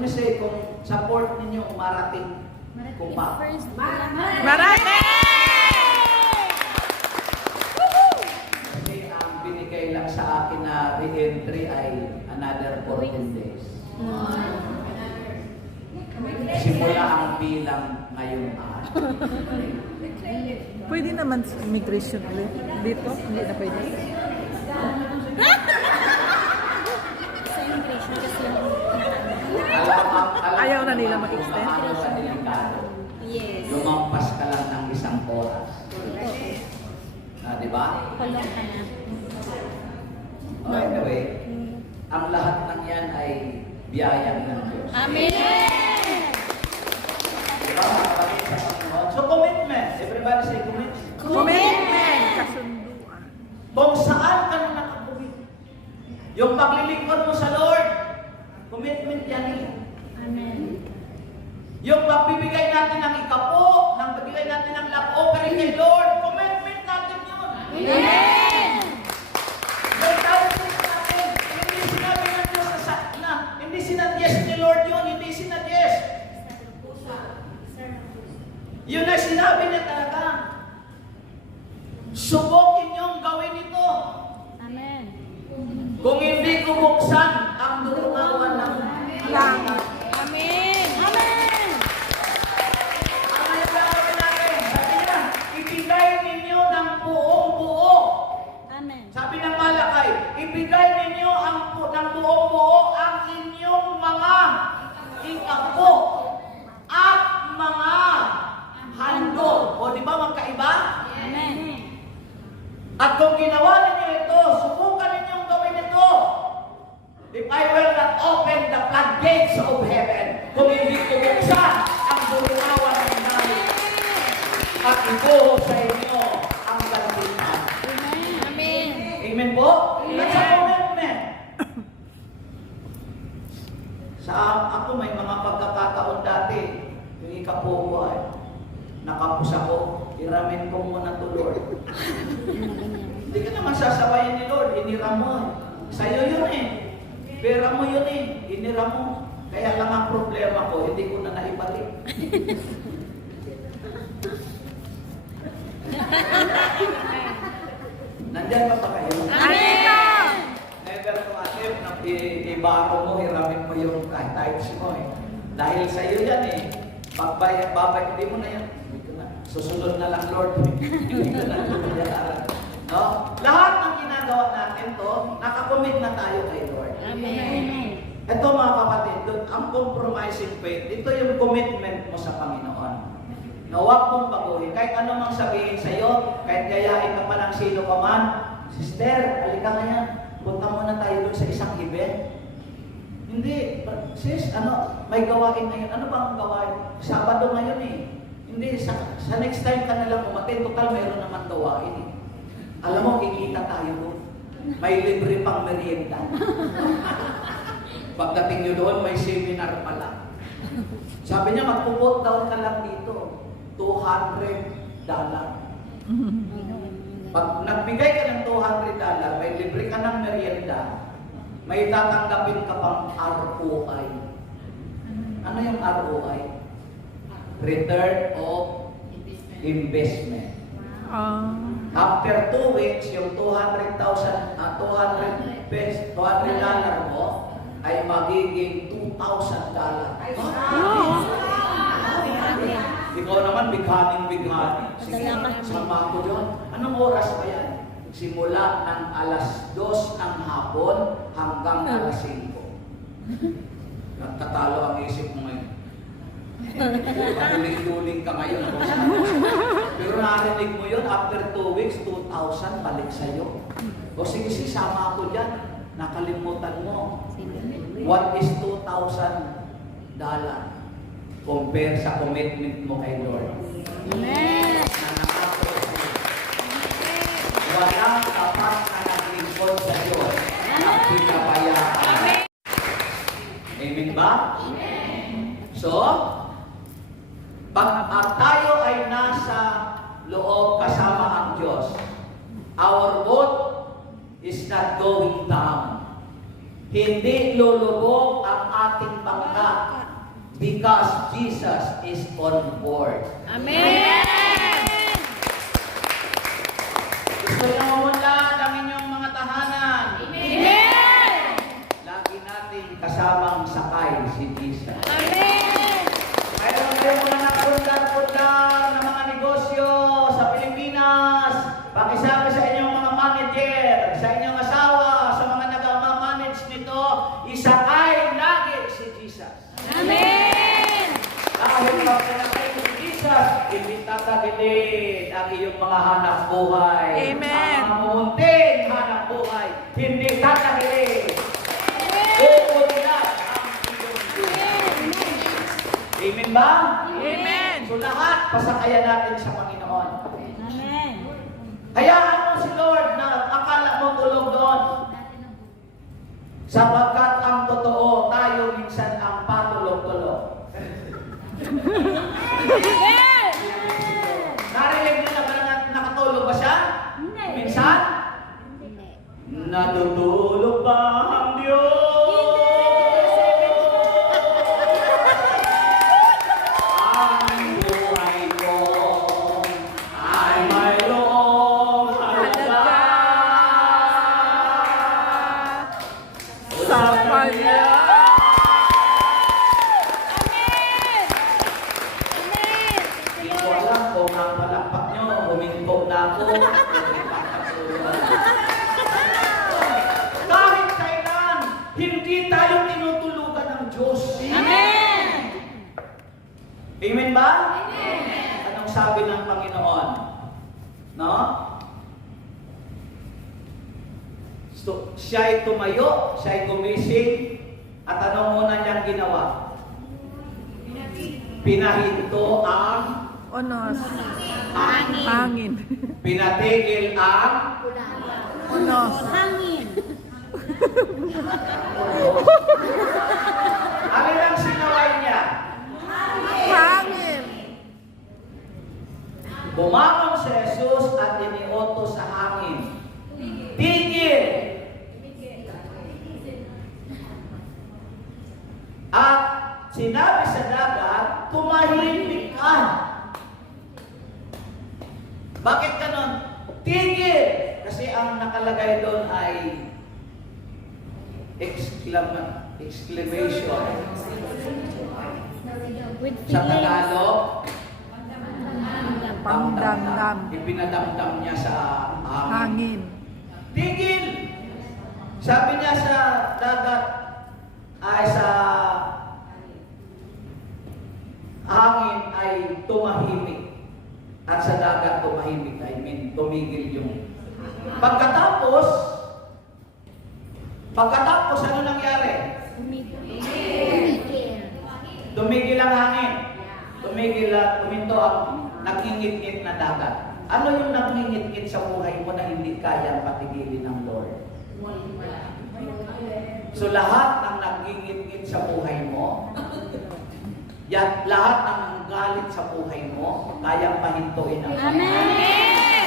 me say kung support ninyo marating kung pa. Marating! Kasi ang binigay lang sa akin na re-entry ay another 14 days. Simula ang bilang ngayong araw. Pwede naman sa immigration ulit. Dito, hindi na pwede. Sa immigration kasi Ayaw na nila mag-extend? yes. Lumampas ka lang ng isang oras. Di ba? Kulong ka na. Anyway, ang lahat ng yan ay biyaya ng Diyos. Amen! Diba? Makapagin sa Panginoon. So commitment. Everybody say commitment. Commitment! Kasunduan. Kung saan ka na nakakumit. Yung paglilingkod mo sa Lord, commitment yan eh. Amen. Yung pagbibigay natin ng ikapo, ng pagbibigay natin ng love offering kay Lord, commitment natin yun. Amen! Yung tithing natin, hindi sinabi ng Diyos na, hindi sinadyes ni Lord yun, hindi sinadyes. Yun na sinabi niya talaga. Subukin niyong gawin ito. Amen. Kung hindi ko buksan ang durungawan ng langit. Amen! Amen! Ang nagagawin natin, sabi niya, ibigay ninyo ng buong buo. Amen. Sabi ng Malakay, ibigay ninyo ng buong buo ang inyong mga ikapo at mga handog. O di ba magkaiba? Amen. At kung ginawa ninyo ito, subukan ninyong gawin ito. If I will not open the floodgates of heaven, kung hindi ko buksan ang durungawan ng langit, at ito sa inyo ang kalbitan. Amen. Amen po? That's a commitment. Sa ako may mga pagkakataon dati, yung ikapo ko ay nakapos ako, iramin ko muna to Lord. Hindi ka naman sasabayan ni Lord, inira mo. Sa'yo yun eh. Pera mo yun eh, inira mo. Kaya lang ang problema ko, hindi ko na naibalik. Nandyan pa kayo? Amen. Never to attempt na ibaro mo, hiramin mo yung tithes mo eh. Dahil sa iyo yan eh. Babay, hindi mo na yan. Hindi ko na. Susunod na lang Lord. Hindi ko na yan. No? Lahat ng ginagawa natin to, nakakomit na tayo kay Lord. Amen. Ito mga kapatid, ang compromising faith, ito yung commitment mo sa Panginoon. Na huwag mong baguhin. Kahit ano mang sabihin sa iyo, kahit gayahin ka pa ng sino ka man, sister, halika nga yan, punta muna tayo dun sa isang event. Hindi, sis, may gawain ngayon. Ano ba ang gawain? Sabado ngayon eh. Hindi, sa next time ka na lang umatin. Total, mayroon naman gawain eh. Alam mo, kikita tayo doon. May libre pang merienda. Pagdating nyo doon, may seminar pala. Sabi niya, magpupot down ka lang dito. $200. Pag nagbigay ka ng $200, may libre ka ng merienda, may tatanggapin ka pang ROI. Ano yung ROI? Return of Investment. After 2 weeks, yung $200 mo ay magiging $2,000. Ikaw naman, bighaning-bighani. Sige, sama ko yun. Anong oras ba yan? Simula ng alas 2 ng hapon hanggang alas 5. Nagtatalo ang isip mo ngayon. Patuling-tuling ka ngayon. Pero narinig mo yun, after 2 weeks, 2,000 balik sa'yo. O sige, sama ako dyan. Nakalimutan mo. What is $2,000? Compare sa commitment mo kay Lord. Amen. Walang tapat na naglingkod sa Diyos ang pinabayaan. Amen ba? So, pag tayo ay nasa loob kasama ang Diyos, our boat is not going down. Hindi lulubog ang ating bangka because Jesus is on board. Amen. Gusto niyo mamunlad ang inyong mga tahanan. Amen. Lagi natin kasamang sakay si Jesus. Amen. Mayroon kayo mga nakapundar-pundar na mga negosyo sa Pilipinas. Pakisabi sa inyong mga manager, sa inyong asawa, sa mga nag-manage nito, isakay lagi si Jesus. Amen. Dahil pag pinakay si Jesus, hindi tatagilid ang iyong mga hanap buhay. Amen. Ang mga mumunting hanap buhay, hindi tatagilid. Uunlad ang iyong buhay. Amen ba? Amen. So lahat, pasakayan natin sa Panginoon. Amen. Hayaan mo si Lord na akala mo tulog doon. Sapagkat ang totoo, tayo minsan ang patulog-tulog. Amen. Narinig niyo na ba na nakatulog ba siya? Hindi. Minsan? Natutulog ba ang Diyos? Ang buhay ko ay mayroong halaga. Sa Kanya. Amen. Amen. Hindi ko alam kung ang palakpak nyo, huminto na ako. Kahit kailan, hindi tayo tinutulugan ng Diyos. Amen. Amen ba? Anong sabi ng Panginoon? No? So, siya'y tumayo, siya'y gumising, at anong una niyang ginawa? Pinahinto ang Onos. Hangin. Hangin. pinatigil ang Onos. Hangin. alin ang sinaway niya? Hangin. Bumangon si Jesus at iniuto sa hangin. Tigil! At sinabi sa dagat, tumahimik ka. Bakit ganon? Tigil! Kasi ang nakalagay doon ay exclamation. With Sa feelings. Tagalog, Pangdamdam. ipinadamdam niya sa hangin. Hangin. Tigil! Sabi niya sa dagat, ay sa hangin ay tumahimik. At sa dagat tumahimik, I mean, tumigil yung... Pagkatapos, ano nangyari? Tumigil ang hangin. Tumigil at tuminto ang nagingit-ngit na dagat. Ano yung nagingit-ngit sa buhay mo na hindi kayang patigilin ng Lord? So lahat ng nagingit-ngit sa buhay mo, yan, lahat ng galit sa buhay mo, kayang pahintuin ng Lord. Amen.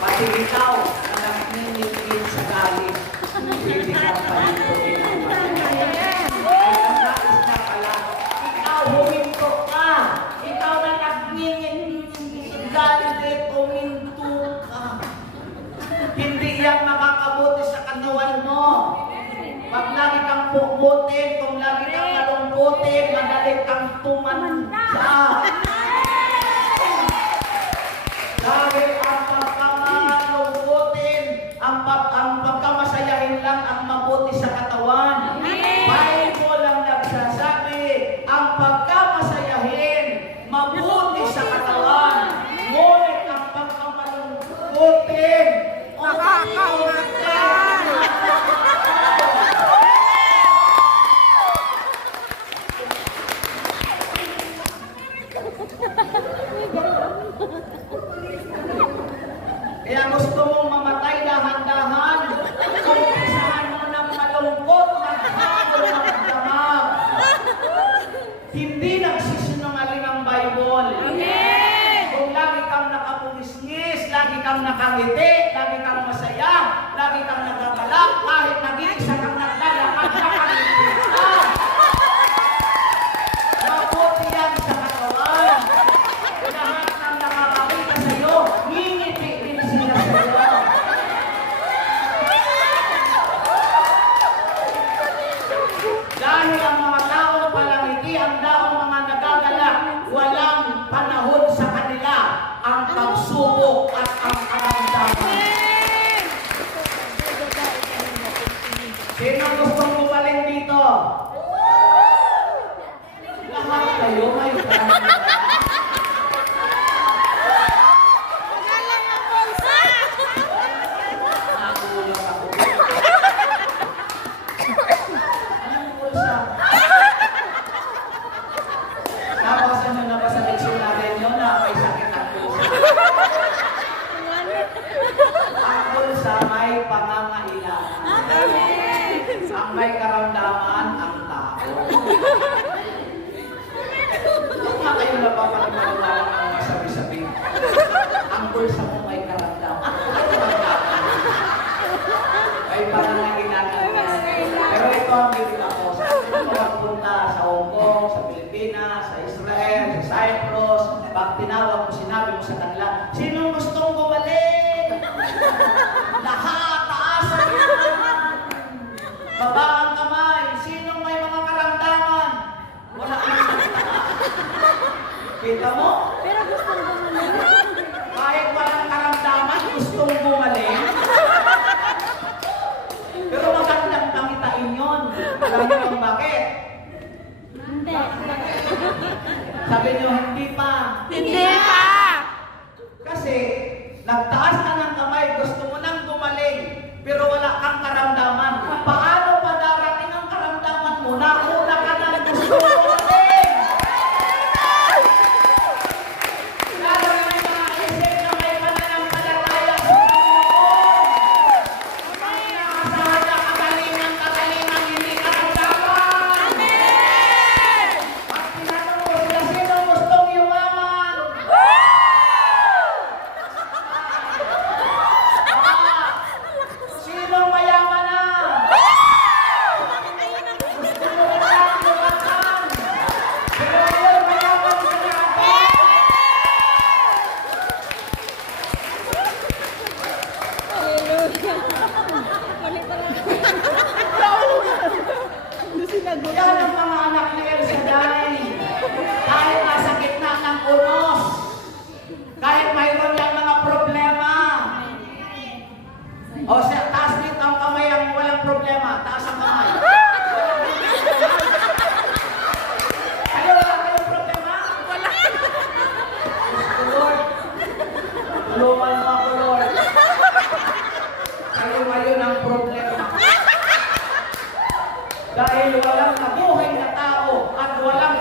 Pati ikaw na nagingit-ngit sa galit, hindi kang pahintuin ng Lord. Ay, ang nais na pala, ikaw huminto ka. Ikaw na nagingit sa galit, huminto ka. Hindi yan makakabuti sa katawan mo. Pag lagi kang puputin, kung lagi kang malungkutin, madali kang tumanda. Dahil ang pagkamalungkutin, ang pagkamasayahin lang ang mabuti sa katawan. Bible ang nagsasabi, ang pagkamasayahin, mabuti sa katawan. Ngunit ang pagkamalungkutin, Nakakamatay. Kaya gusto mong mamatay dahan-dahan, kumpisahan mo ng malungkot na hamon ng damag. Hindi nagsisinungaling ang Bible. Kung lagi kang nakapulisngis, lagi kang nakangiti, lagi kang masaya, lagi kang nagagalak, kahit nag-iisa kang naglalakad, nakangiti ka. Huwag nga kayo napapaniwala ng mga sabi-sabi. Ang bulsa mo may karamdaman. Ay parang naginagawa. Pero ito ang bibig ako. Sa akin magpunta sa Hong Kong, sa Pilipinas, sa Israel, sa Cyprus. Pag tinawag mo, sinabi mo sa kanila, sinong gustong gumaling? Lahat, taasan niyo. Baba ang kamay. Sinong may mga karamdaman? Wala nang salita. Kita mo? Pero gusto ko gumaling. Kahit walang karamdaman, gustong gumaling. Pero magandang pangitain yun. Alam niyo kung bakit? Hindi. Sabi niyo, hindi pa. Hindi pa! Kasi, nagtaas ka ng kamay, gusto mo nang gumaling, pero wala kang karamdaman. Paano pa darating ang karamdaman mo? Nauna ka nang gusto mo gumaling. Lalo na may mga isip na may pananampalataya sa Panginoon. Ang inaasahan na kagalingan, hindi karamdaman. Pag tinanong mo sila, sino gustong yumaman? Sino mayaman na? Gusto mo ba lang lumakan? Pero ngayon mayaman ka na ako. Hallelujah. Kulit talaga. Yan ang mga anak ni El Shaddai. Kahit nasa gitna ng unos, kahit mayroon lang mga problema. O siya, taas dito ang kamay ang walang problema. Taas ang kamay. Kayo wala kayong problema? Wala. Lord, tulungan mo ako, Lord. Kayo ngayon ang problema. Dahil walang nabuhay na tao at walang